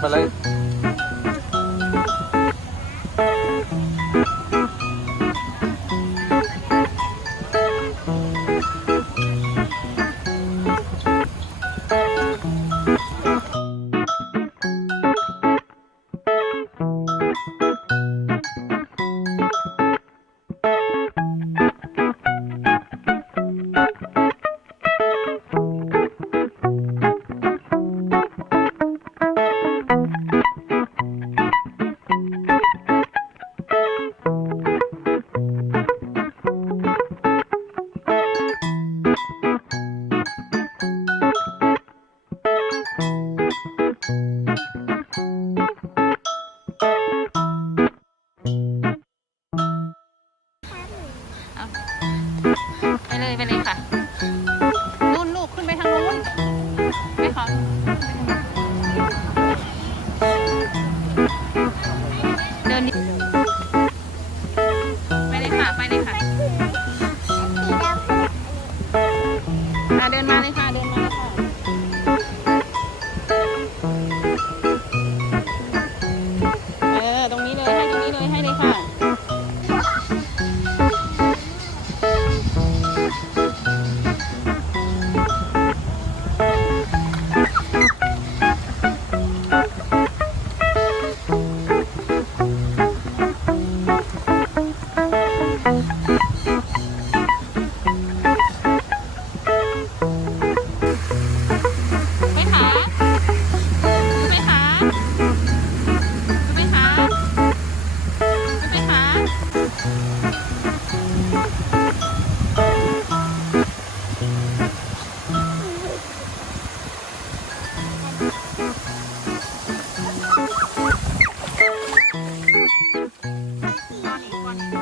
Malay.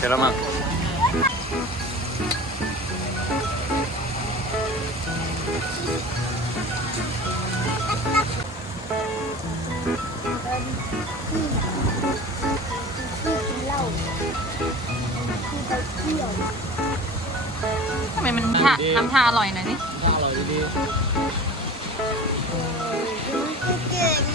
เสร็แล้วมั้งทำไมมันท่าทำท่าอร่อยหน่อยดิ อร่อยดี เก่ง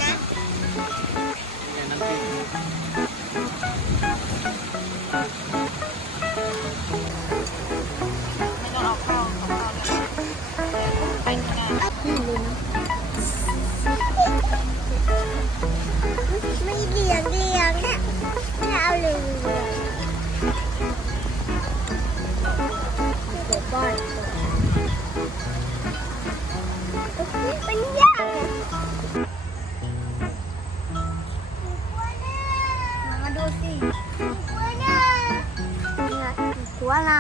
ไม่เหลืยงเหลืยงเนะไม่เอาเหลืองเดี๋ยวก่อนเป็นยากมาดูสิกัวนะกัวนะ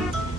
あ!